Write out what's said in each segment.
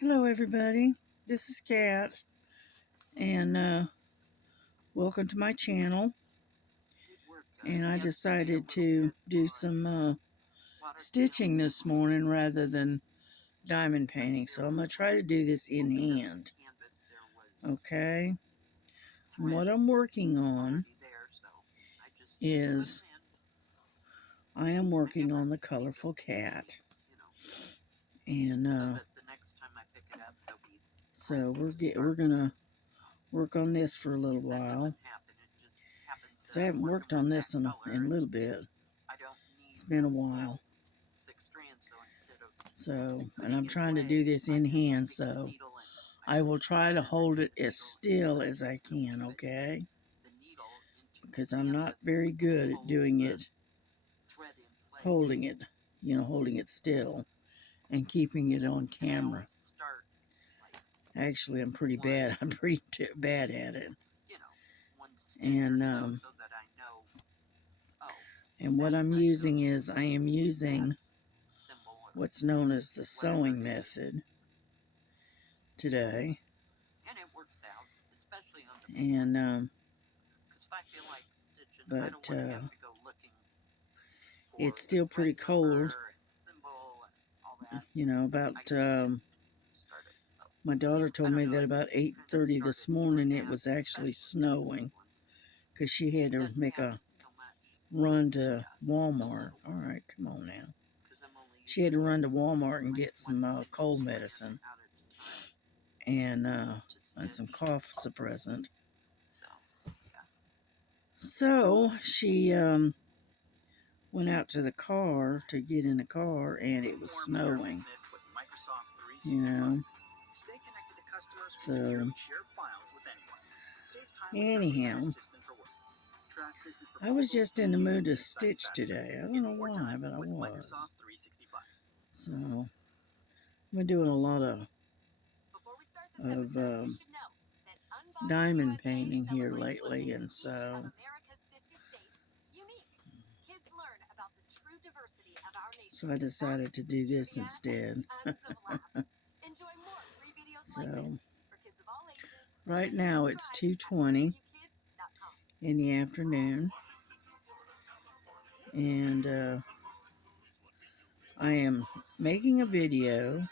Hello everybody, this is Kat, and welcome to my channel. And I decided to do some stitching this morning rather than diamond painting, so I'm going to try to do this in hand. Okay, and what I'm working on is I am working on the colorful cat, and so we're gonna work on this for a little while, because I haven't worked on this in a little bit. It's been a while. So, and I'm trying to do this in hand, so I will try to hold it as still as I can, okay? Because I'm not very good at doing it, holding it still and keeping it on camera. Actually, I'm pretty bad. I'm pretty bad at it. And what I'm using is I am using what's known as the sewing method today. And but it's still pretty cold. My daughter told me that about 8:30 this morning it was actually snowing, because she had to make a run to Walmart. All right, come on now. She had to run to Walmart and get some cold medicine and some cough suppressant. So she went out to the car to get in the car, and it was snowing. So anyhow, I was just in the mood to stitch today. I don't know why, but I was. So I've been doing a lot of diamond painting here lately, and so I decided to do this instead. So right now it's 2:20 in the afternoon, and I am making a video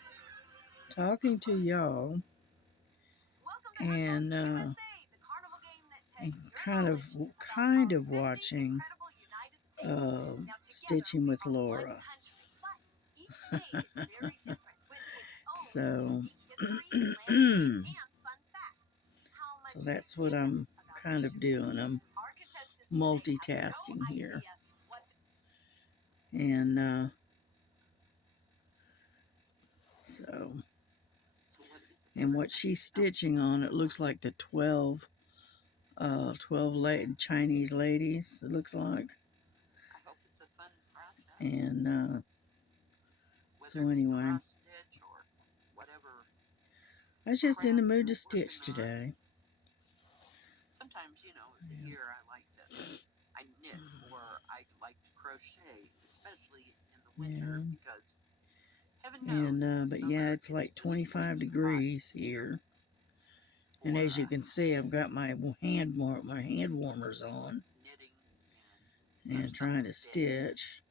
talking to y'all and kind of watching Stitching with Laura. So so that's what I'm kind of doing. I'm multitasking here. And and what she's stitching on, it looks like the 12 Chinese ladies, it looks like. And so anyway, I was just in the mood to stitch today. Sometimes, the year I knit, or I like to crochet, especially in the winter, because heaven knows. But yeah, it's like 25 degrees here. And as you can see, I've got my hand warmers on and trying to stitch.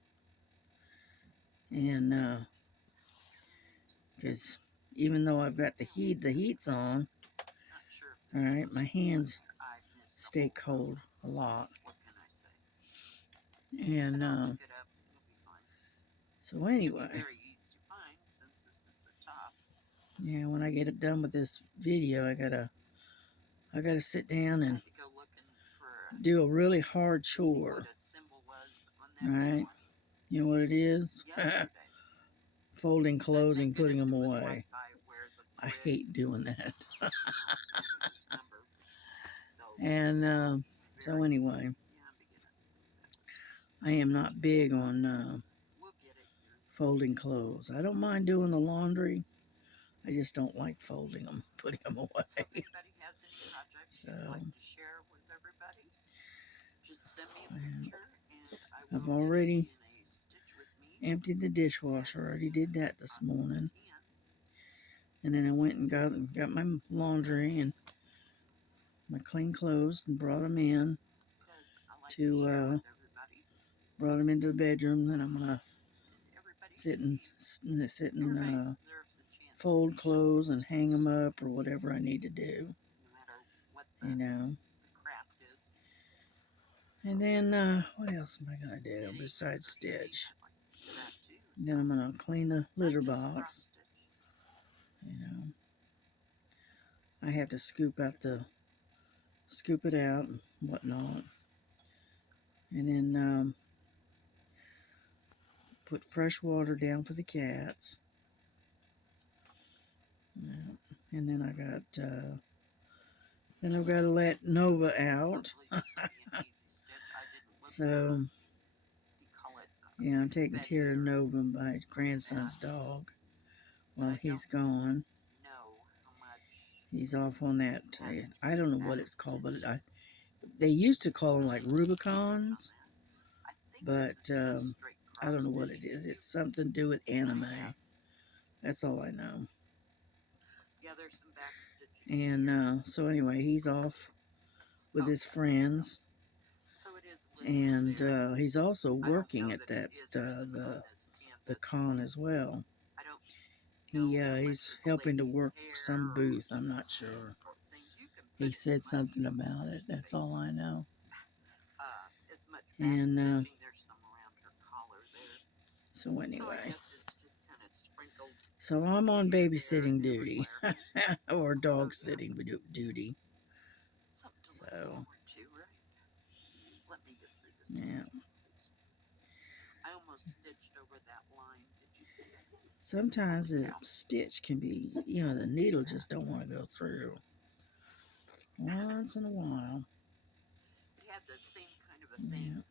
And because even though I've got the heat's on, all right, my hands stay cold a lot. And so anyway, yeah, when I get it done with this video, I gotta sit down and do a really hard chore. All right, you know what it is? Folding clothes and putting them away. I hate doing that. And so anyway, I am not big on folding clothes. I don't mind doing the laundry. I just don't like folding them, putting them away. So I've already emptied the dishwasher. I already did that this morning. And then I went and got my laundry and my clean clothes and brought them in to brought them into the bedroom. Then I'm gonna sit and fold clothes and hang them up or whatever I need to do, you know. And then what else am I gonna do besides stitch? Then I'm gonna clean the litter box. You know, I have to scoop it out and whatnot, and then put fresh water down for the cats. Yeah. And then I've got to let Nova out. So yeah, I'm taking care of Nova, my grandson's dog, while he's gone. He's off on that. I don't know what it's called, but they used to call them like Rubicons, but I don't know what it is. It's something to do with anime. That's all I know. And so anyway, he's off with his friends, and he's also working at that the con as well. He's helping to work some booth. I'm not sure. He said something about it. That's all I know. And so anyway, so I'm on babysitting duty or dog sitting duty. So yeah. Sometimes the stitch can be, the needle just don't want to go through. Once in a while. Yeah.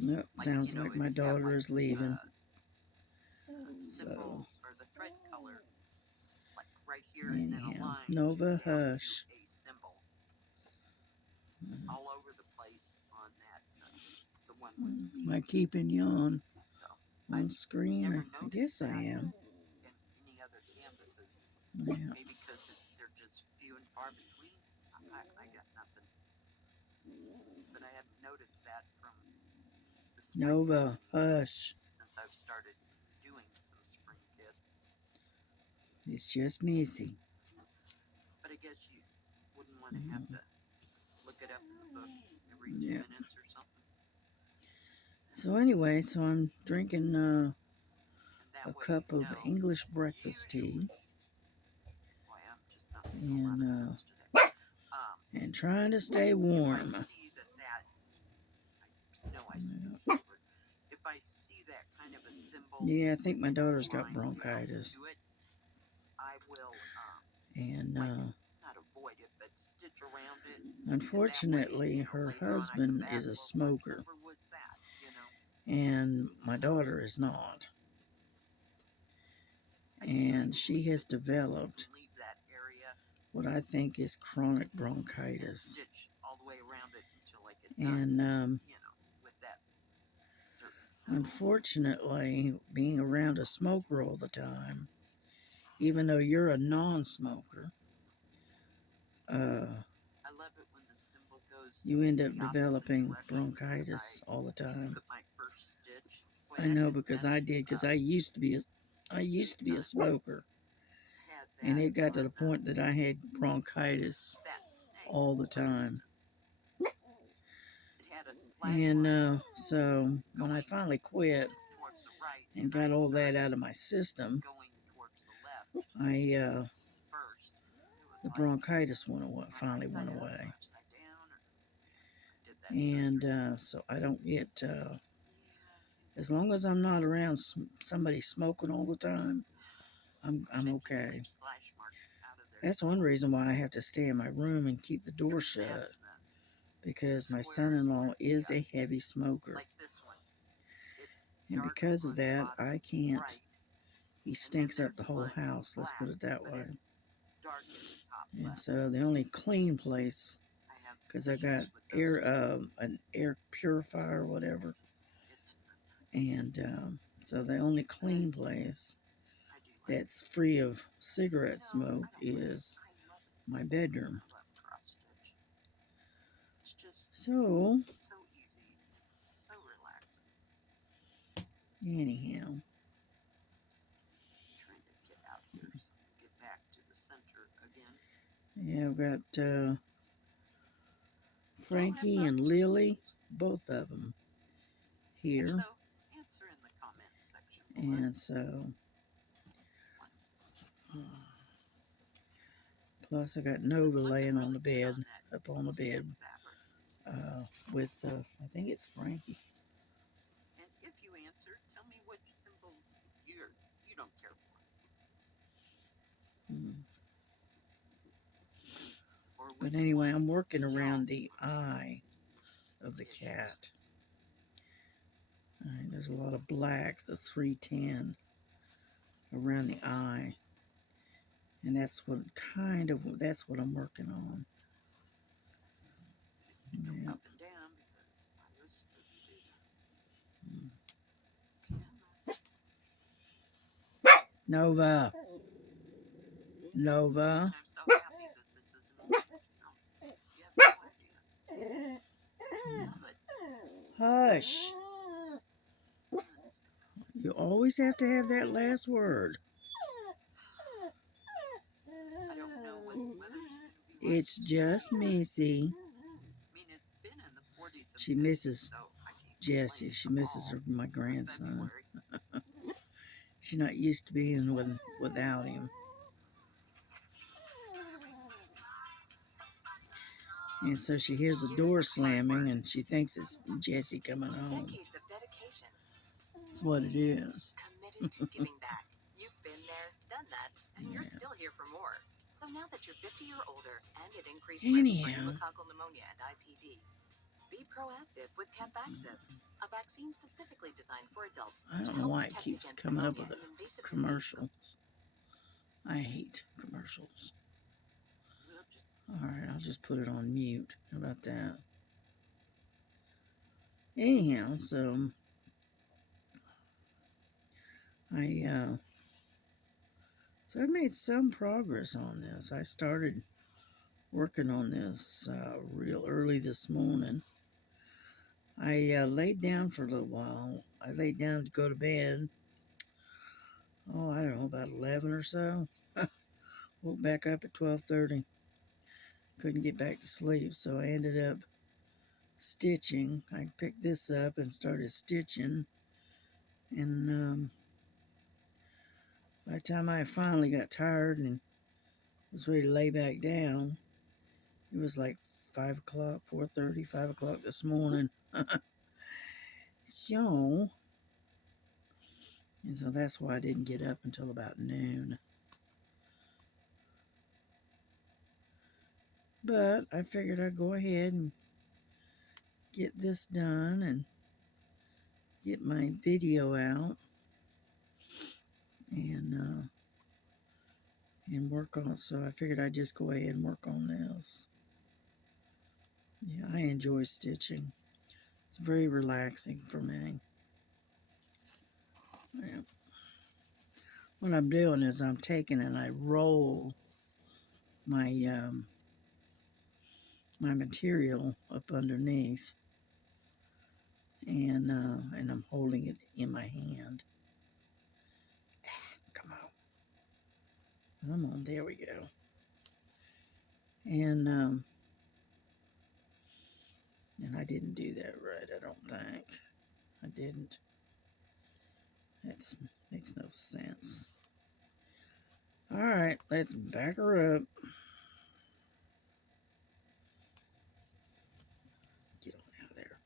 Nope, sounds like my daughter is leaving. So, anyhow, Nova, hush. Am I keeping you on screen? I guess I am. Yeah. Nova, hush. It's just Missy. Yeah. So anyway, I'm drinking a cup of English breakfast tea and trying to stay warm. Yeah, I think my daughter's got bronchitis. And unfortunately, her husband is a smoker, and my daughter is not. And she has developed what I think is chronic bronchitis. And unfortunately, being around a smoker all the time, even though you're a non-smoker, you end up developing bronchitis all the time. I know because I did, because I used to be a smoker, and it got to the point that I had bronchitis all the time. And so when I finally quit and got all that out of my system, the bronchitis finally went away. And so I don't get, as long as I'm not around somebody smoking all the time, I'm okay. That's one reason why I have to stay in my room and keep the door shut, because my son-in-law is a heavy smoker. And because of that, I can't. He stinks up the whole house, let's put it that way. And so the only clean place, because I got an air purifier or whatever, And so the only clean place that's free of cigarette smoke is my bedroom. So, anyhow, yeah, I've got Frankie and Lily, both of them here. And so, plus I got Nova laying on the bed, up on the bed, with, I think it's Frankie. But anyway, I'm working around the eye of the cat. There's a lot of black, the 310, around the eye. And that's what I'm working on. Yeah. Nova. Nova. Hush. You always have to have that last word. It's just Missy. She misses Jesse. She misses my grandson. She's not used to being without him. And so she hears the door slamming and she thinks it's Jesse coming home. That's what it is. Committed to giving back. You've been there, done that, and you're still here for more. So now that you're 50 or older and at increased risk for pneumococcal pnemounia and IPD, be proactive with Capvaxive, a vaccine specifically designed for adults. I don't know why it keeps coming up with the commercials. I hate commercials. Alright, I'll just put it on mute. How about that? Anyhow, so I made some progress on this. I started working on this real early this morning. I laid down for a little while. I laid down to go to bed. Oh, I don't know, about 11 or so. Woke back up at 12:30. Couldn't get back to sleep, so I ended up stitching. I picked this up and started stitching. And by the time I finally got tired and was ready to lay back down, it was like 5 o'clock, 4:30, 5 o'clock this morning. So, and so that's why I didn't get up until about noon. But I figured I'd go ahead and get this done and get my video out and work on it. So I figured I'd just go ahead and work on this. Yeah, I enjoy stitching. It's very relaxing for me. Yeah. What I'm doing is I'm taking and I roll my my material up underneath, and I'm holding it in my hand. Come on, there we go. And I didn't do that right, I don't think. I didn't. That makes no sense. Alright, let's back her up. Get on out of there.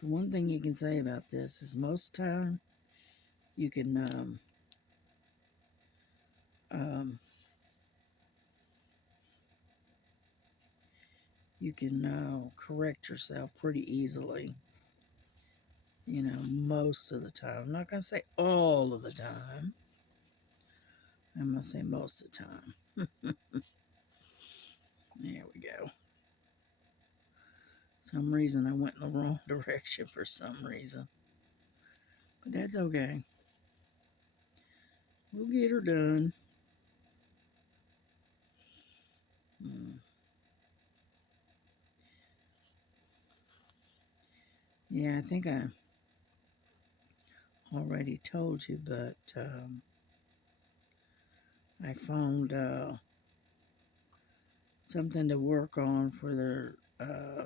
The one thing you can say about this is most time you can correct yourself pretty easily. You know, most of the time. I'm not going to say all of the time. I'm going to say most of the time. There we go. Some reason I went in the wrong direction for some reason. But that's okay. We'll get her done. Yeah, I think I already told you, but I found something to work on for their, I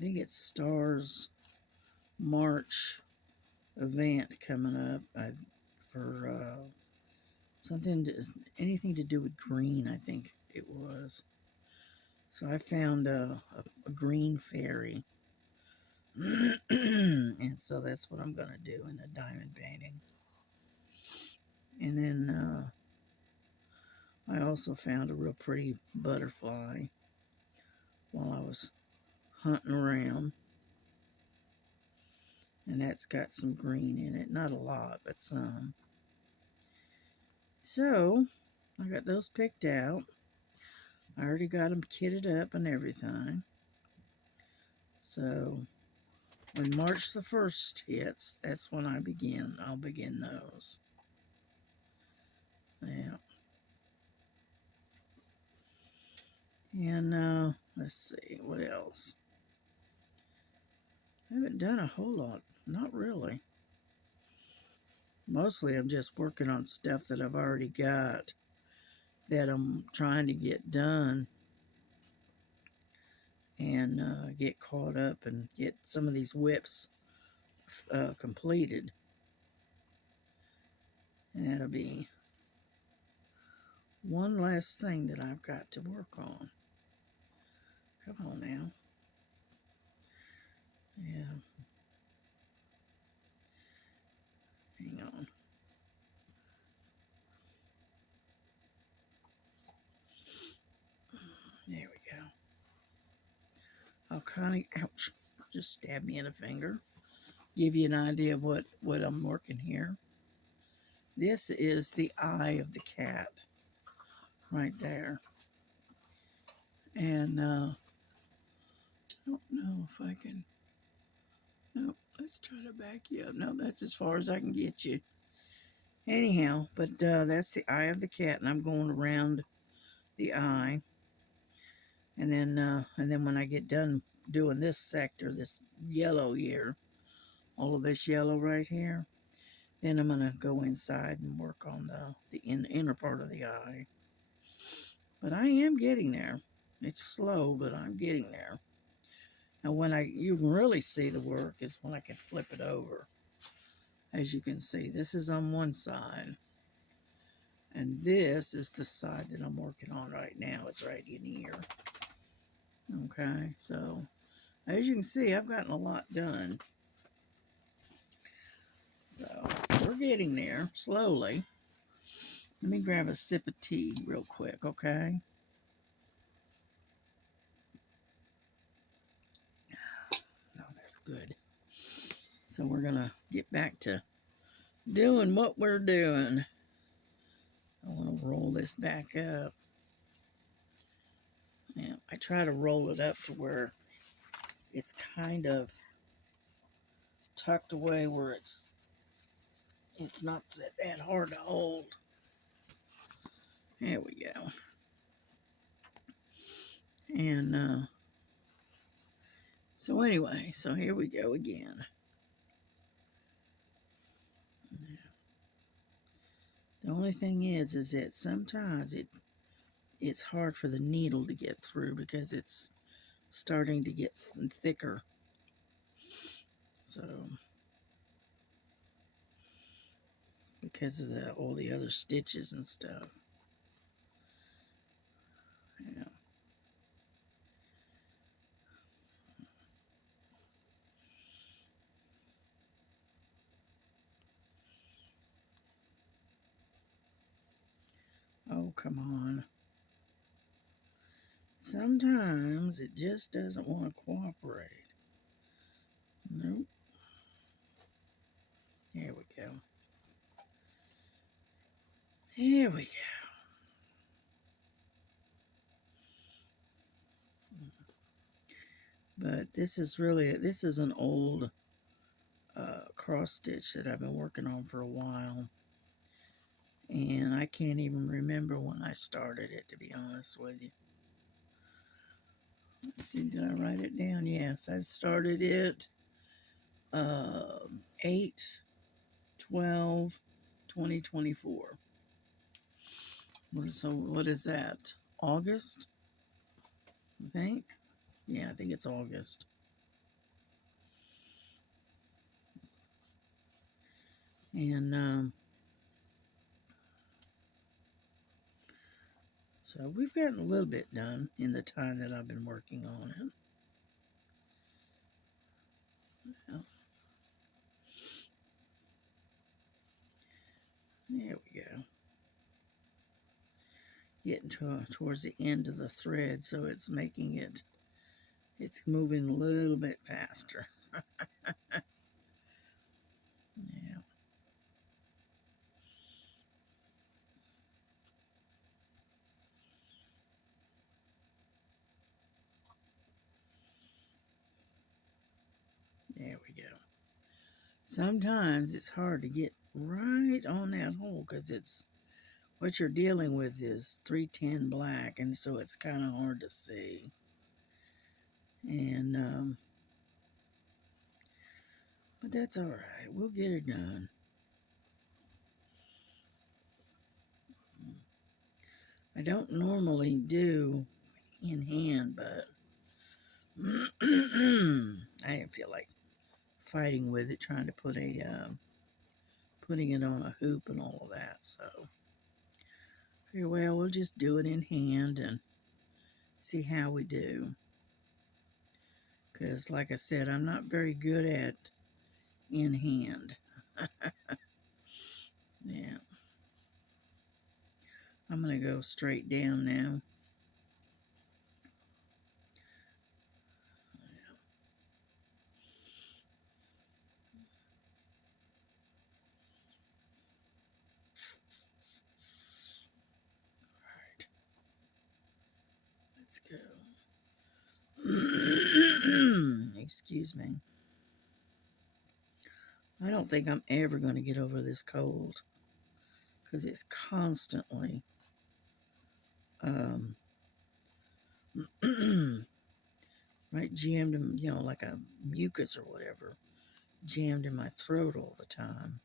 think it's Stars March event coming up for something, anything to do with green, I think it was. So I found a green fairy. And so that's what I'm going to do in the diamond painting. And then I also found a real pretty butterfly while I was hunting around. And that's got some green in it. Not a lot, but some. So I got those picked out. I already got them kitted up and everything. So when March the 1st hits, that's when I'll begin those. Yeah. And let's see, what else? I haven't done a whole lot. Not really. Mostly I'm just working on stuff that I've already got that I'm trying to get done and get caught up and get some of these whips completed. And that'll be one last thing that I've got to work on. Come on now. Yeah. Hang on. There we go. I'll kind of, ouch, just stab me in the finger. Give you an idea of what I'm working here. This is the eye of the cat right there. And I don't know if I can, nope, let's try to back you up. No, that's as far as I can get you. Anyhow, but that's the eye of the cat, and I'm going around the eye. And then when I get done doing this sector, this yellow here, all of this yellow right here, then I'm going to go inside and work on the inner part of the eye. But I am getting there. It's slow, but I'm getting there. Now when you can really see the work is when I can flip it over. As you can see, this is on one side. And this is the side that I'm working on right now. It's right in here. Okay, so as you can see, I've gotten a lot done. So we're getting there slowly. Let me grab a sip of tea real quick, okay? Oh, that's good. So we're going to get back to doing what we're doing. I want to roll this back up. Yeah, I try to roll it up to where it's kind of tucked away where it's not that hard to hold. There we go. And so anyway, so here we go again. The only thing is that sometimes it's hard for the needle to get through because it's starting to get thicker. So because of all the other stitches and stuff. Yeah. Oh, come on. Sometimes it just doesn't want to cooperate. Nope. There we go. There we go. But this is an old cross stitch that I've been working on for a while. And I can't even remember when I started it, to be honest with you. Let's see, did I write it down? Yes, I've started it 8/12/2024. So what is that? August? I think. Yeah, I think it's August. And so we've gotten a little bit done in the time that I've been working on it. Well, there we go. Getting towards the end of the thread, so it's making it, it's moving a little bit faster. Yeah. There we go. Sometimes it's hard to get right on that hole because it's, what you're dealing with is 310 black, and so it's kind of hard to see. And but that's all right. We'll get it done. I don't normally do in hand, but I didn't feel like fighting with it, trying to put putting it on a hoop and all of that. So, very well, we'll just do it in hand and see how we do. Because, like I said, I'm not very good at in hand. Yeah. I'm going to go straight down now. Alright. Let's go. Excuse me. I don't think I'm ever going to get over this cold. Because it's constantly right, jammed in, you know, like a mucus or whatever, jammed in my throat all the time.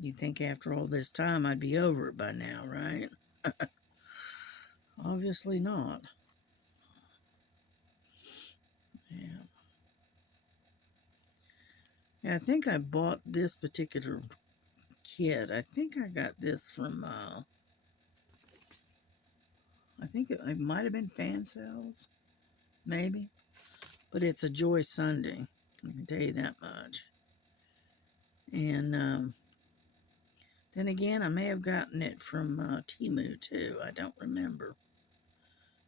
You'd think after all this time I'd be over it by now, right? Obviously not. Yeah. Yeah, I think I bought this particular kit. I think I got this from, I think it might have been Fan Sales, maybe. But it's a Joy Sunday, I can tell you that much. And then again, I may have gotten it from Temu too. I don't remember,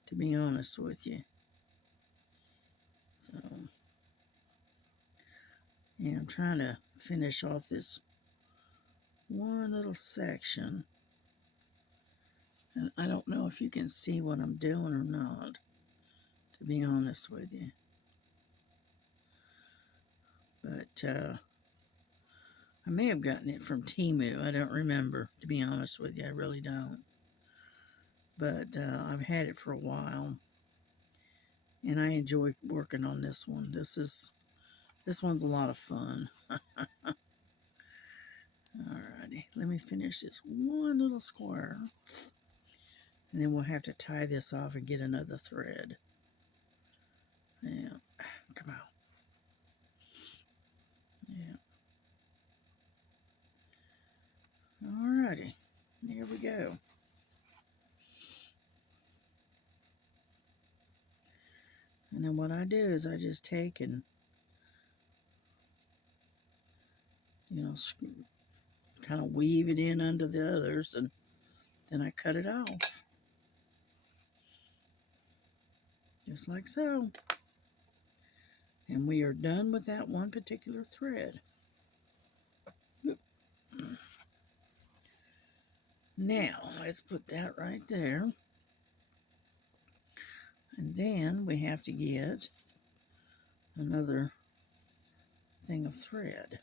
to be honest with you. So, yeah, I'm trying to finish off this one little section. And I don't know if you can see what I'm doing or not, to be honest with you. But I may have gotten it from Temu. I don't remember, to be honest with you. I really don't. But I've had it for a while. And I enjoy working on this one. This one's a lot of fun. Alrighty, let me finish this one little square. And then we'll have to tie this off and get another thread. Yeah, come on. Yeah. Alrighty, there we go. And then what I do is I just take and, you know, kind of weave it in under the others, and then I cut it off. Just like so. And we are done with that one particular thread. Now, let's put that right there. And then we have to get another thing of thread.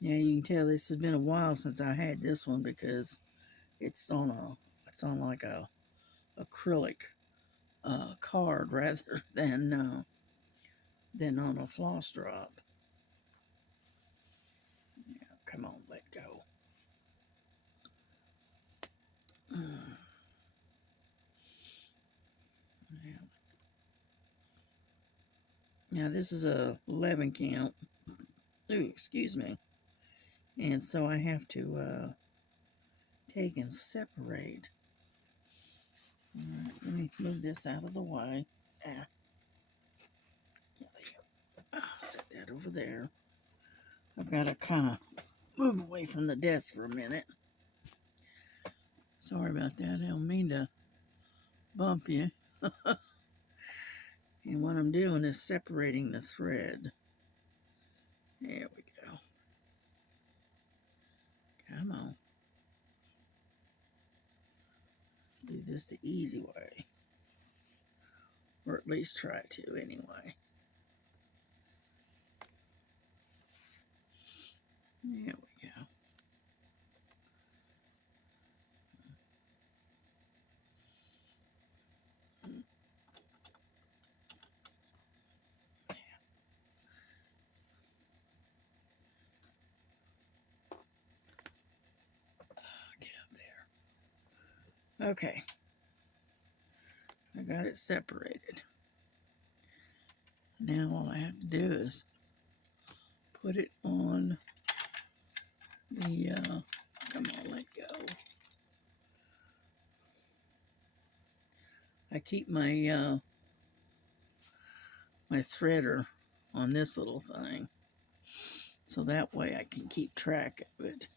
Yeah, you can tell this has been a while since I had this one because it's on like a acrylic card rather than on a floss drop. Yeah, come on, let go. Yeah. Now this is a 11 count. Ooh, excuse me. And so I have to take and separate. All right, let me move this out of the way. Set that over there. I've got to kind of move away from the desk for a minute. Sorry about that. I don't mean to bump you. And what I'm doing is separating the thread. There we go. Come on. Do this the easy way. Or at least try to anyway. There we go. Get up there. Okay. I got it separated. Now all I have to do is put it on the, come on, let go. I keep my, my threader on this little thing. So that way I can keep track of it.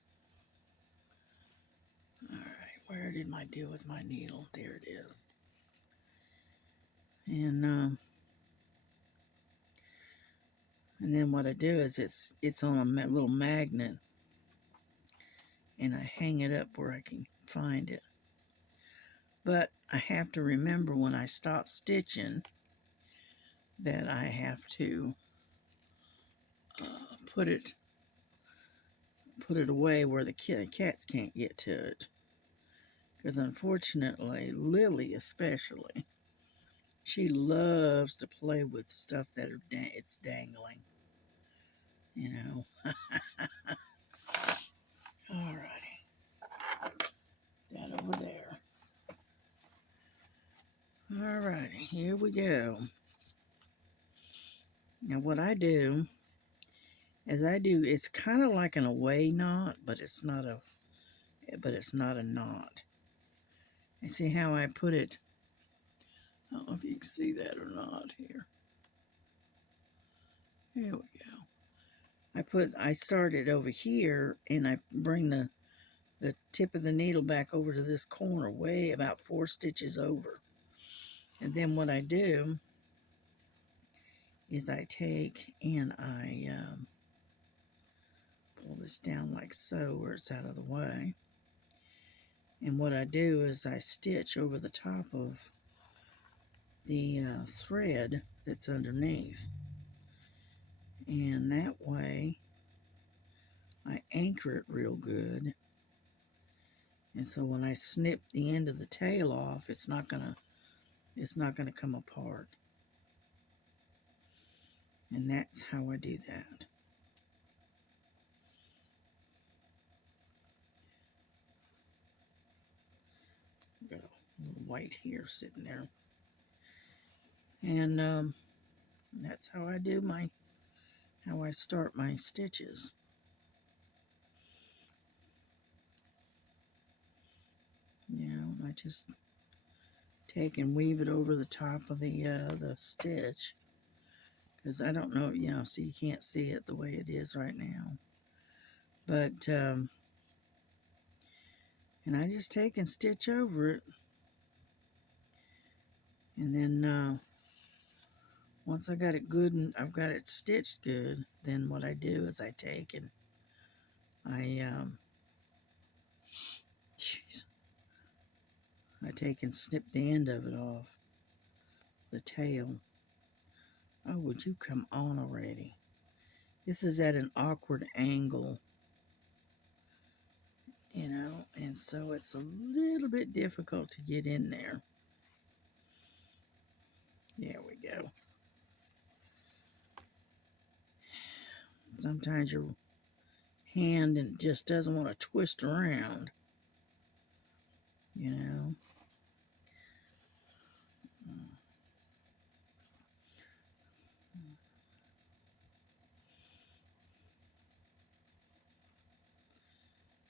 All right, where did I do with my needle? There it is. And then what I do is it's on a little magnet, and I hang it up where I can find it. But I have to remember when I stop stitching that I have to put it away where the cats can't get to it. Because unfortunately, Lily especially, she loves to play with stuff that it's dangling. You know. Alrighty. That over there. Alrighty, here we go. Now what I do is it's kind of like an away knot, but it's not a knot. And see how I put it? I don't know if you can see that or not here. Here we go. I started over here, and I bring the tip of the needle back over to this corner, way about 4 stitches over. And then what I do is I take and I pull this down like so, where it's out of the way. And what I do is I stitch over the top of the thread that's underneath. And that way I anchor it real good. And so when I snip the end of the tail off, it's not gonna come apart. And that's how I do that. Got a little white here sitting there. And that's how I do how I start my stitches. You know, I just take and weave it over the top of the stitch. Because I don't know, you know, so you can't see it the way it is right now. But, and I just take and stitch over it. And then, once I got it good and I've got it stitched good, then what I do is I take and I take and snip the end of it off, the tail. Oh, would you come on already? This is at an awkward angle, you know, and so it's a little bit difficult to get in there. There we go. Sometimes your hand and just doesn't want to twist around, you know.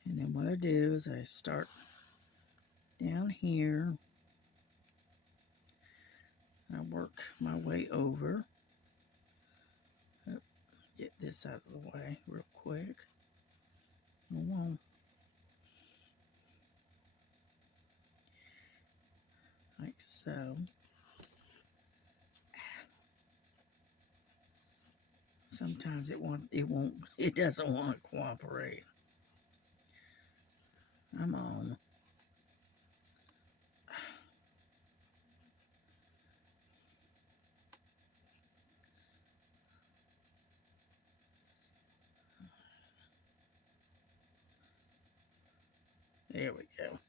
And then what I do is I start down here. I work my way over. Get this out of the way real quick. Come on. Like so. Sometimes it doesn't want to cooperate. I'm on. There we go.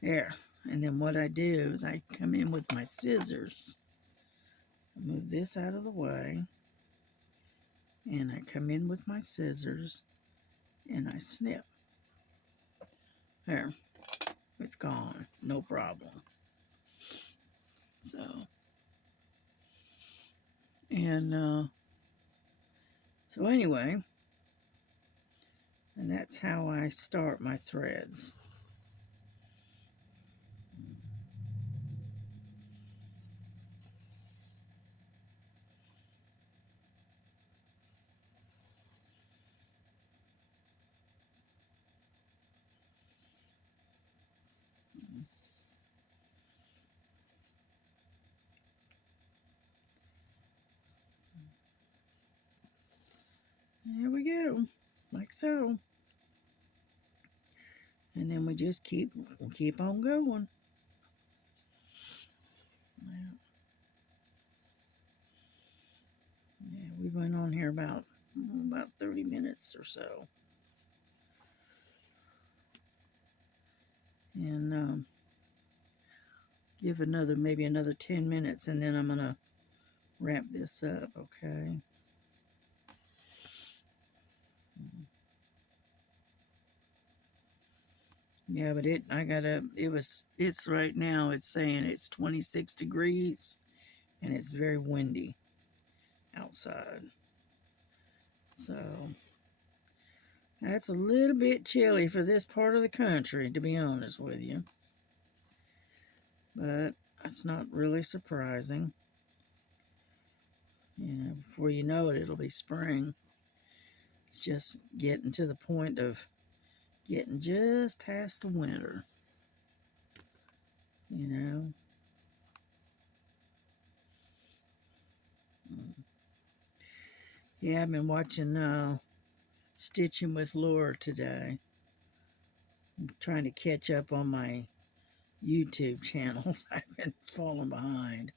There. And then what I do is I come in with my scissors. Move this out of the way. And I come in with my scissors and I snip. There. It's gone. No problem. So. And so anyway. And that's how I start my threads. There we go, like so. And then we just keep on going. Yeah, we went on here about 30 minutes or so. And give maybe another 10 minutes, and then I'm gonna wrap this up, okay? Yeah, but it's right now, it's saying it's 26 degrees and it's very windy outside. So that's a little bit chilly for this part of the country, to be honest with you. But it's not really surprising. You know, before you know it, it'll be spring. It's just getting to the point of getting just past the winter. You know? Yeah, I've been watching Stitching with Laura today. I'm trying to catch up on my YouTube channels. I've been falling behind.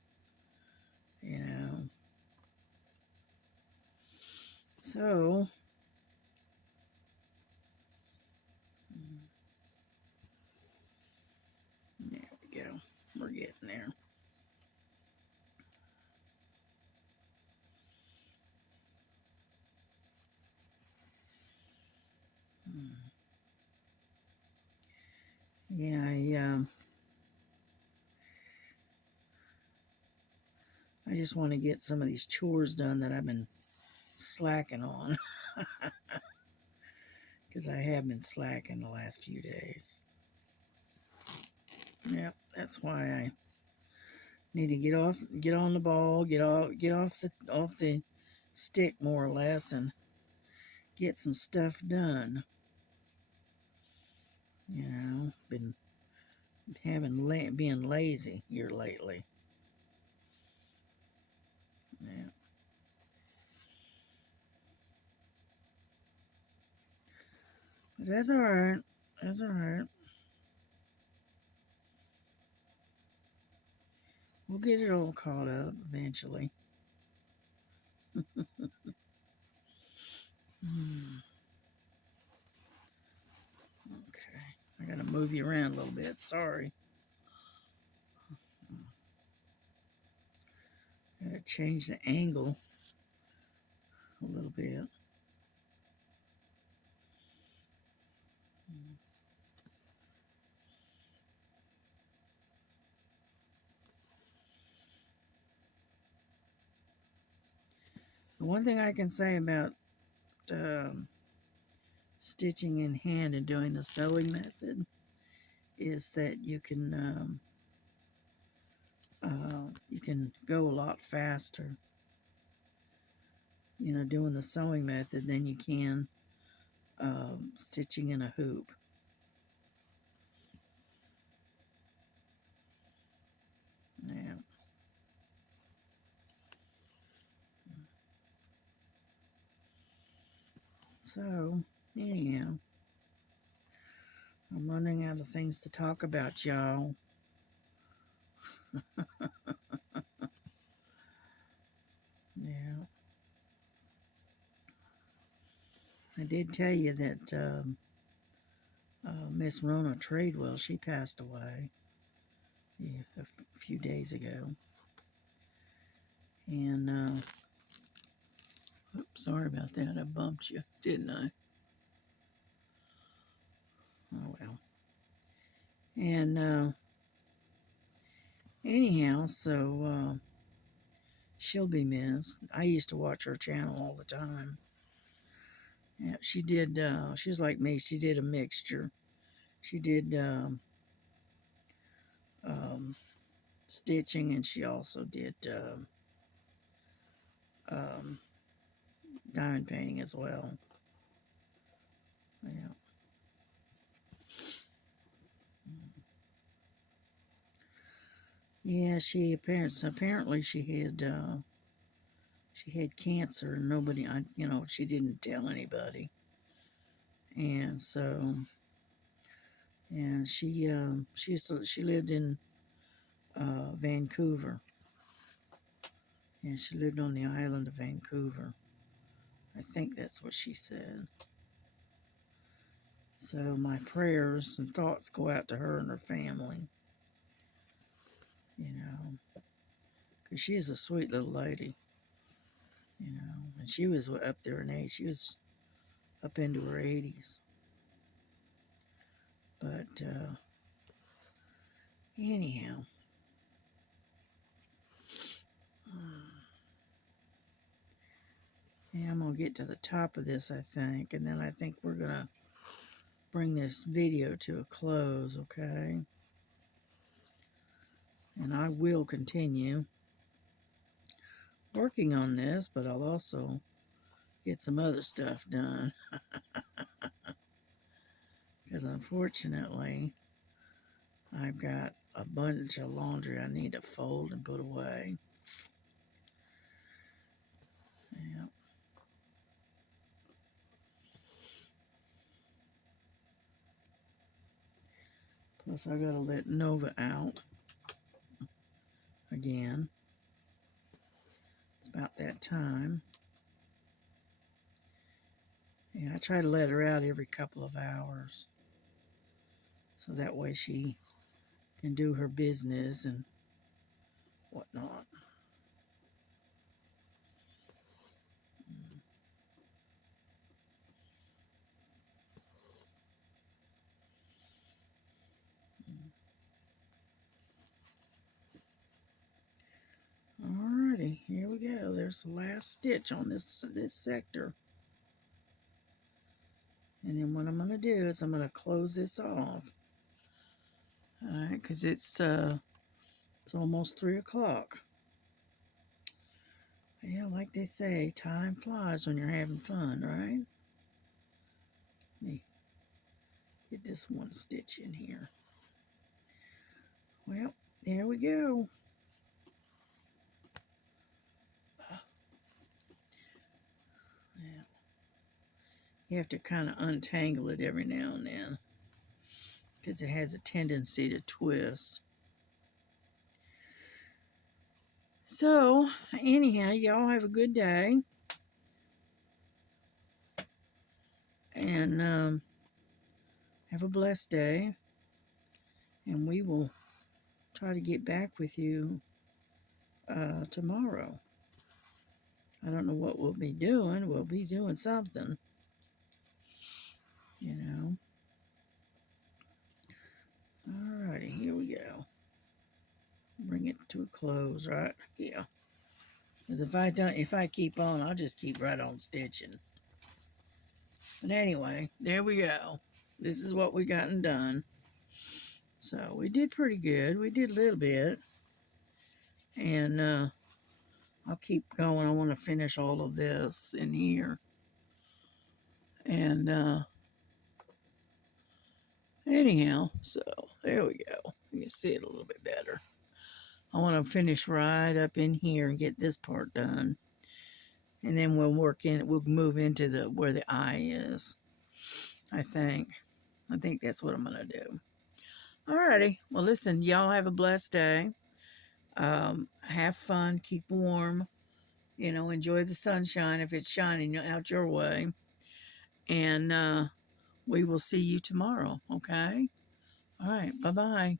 You know? So, there we go. We're getting there. Yeah, I just want to get some of these chores done that I've been slacking on. Because I have been slacking the last few days. Yep, that's why I need to get on the ball, get off the stick more or less, and get some stuff done. You know, been being lazy here lately. Yeah. But that's all right. That's all right. We'll get it all caught up eventually. Hmm. Okay, I gotta move you around a little bit. Sorry. Gotta change the angle a little bit. The one thing I can say about um, stitching in hand and doing the sewing method is that you can go a lot faster, doing the sewing method than you can stitching in a hoop. Yeah. So, anyhow, I'm running out of things to talk about, y'all. Yeah. I did tell you that Miss Rona Tradewell, she passed away a few days ago. And, oops, sorry about that. I bumped you, didn't I? Oh, well. And, anyhow, so she'll be missed. I used to watch her channel all the time. Yeah, she did, she's like me, she did a mixture. She did stitching, and she also did um, diamond painting as well. Yeah. Yeah, she apparently she had cancer. Nobody, she didn't tell anybody, and so and she lived in Vancouver, and she lived on the island of Vancouver. I think that's what she said. So my prayers and thoughts go out to her and her family, because she is a sweet little lady, and she was up there in age. She was up into her 80s. But anyhow, yeah, I'm going to get to the top of this, I think, and then I think we're going to bring this video to a close, okay? And I will continue working on this, but I'll also get some other stuff done. Because unfortunately, I've got a bunch of laundry I need to fold and put away. Yeah. Plus, I gotta let Nova out again. It's about that time. Yeah, I try to let her out every couple of hours, so that way she can do her business and whatnot. Alrighty, here we go. There's the last stitch on this sector. And then what I'm going to do is I'm going to close this off. Alright, because it's almost 3 o'clock. Yeah, like they say, time flies when you're having fun, right? Let me get this one stitch in here. Well, there we go. Yeah. You have to kind of untangle it every now and then, because it has a tendency to twist. So, anyhow, y'all have a good day. And have a blessed day. And we will try to get back with you tomorrow. I don't know what we'll be doing. We'll be doing something, you know. Alrighty, here we go. Bring it to a close, right? Yeah. Because if I keep on, I'll just keep right on stitching. But anyway, there we go. This is what we gotten done. So we did pretty good. We did a little bit. And I'll keep going. I want to finish all of this in here. And anyhow, so there we go. You can see it a little bit better. I want to finish right up in here and get this part done. And then we'll move into where the eye is. I think that's what I'm going to do. Alrighty. Well, listen, y'all have a blessed day. Have fun. Keep warm. You know, enjoy the sunshine if it's shining out your way. And we will see you tomorrow, okay? All right. Bye-bye.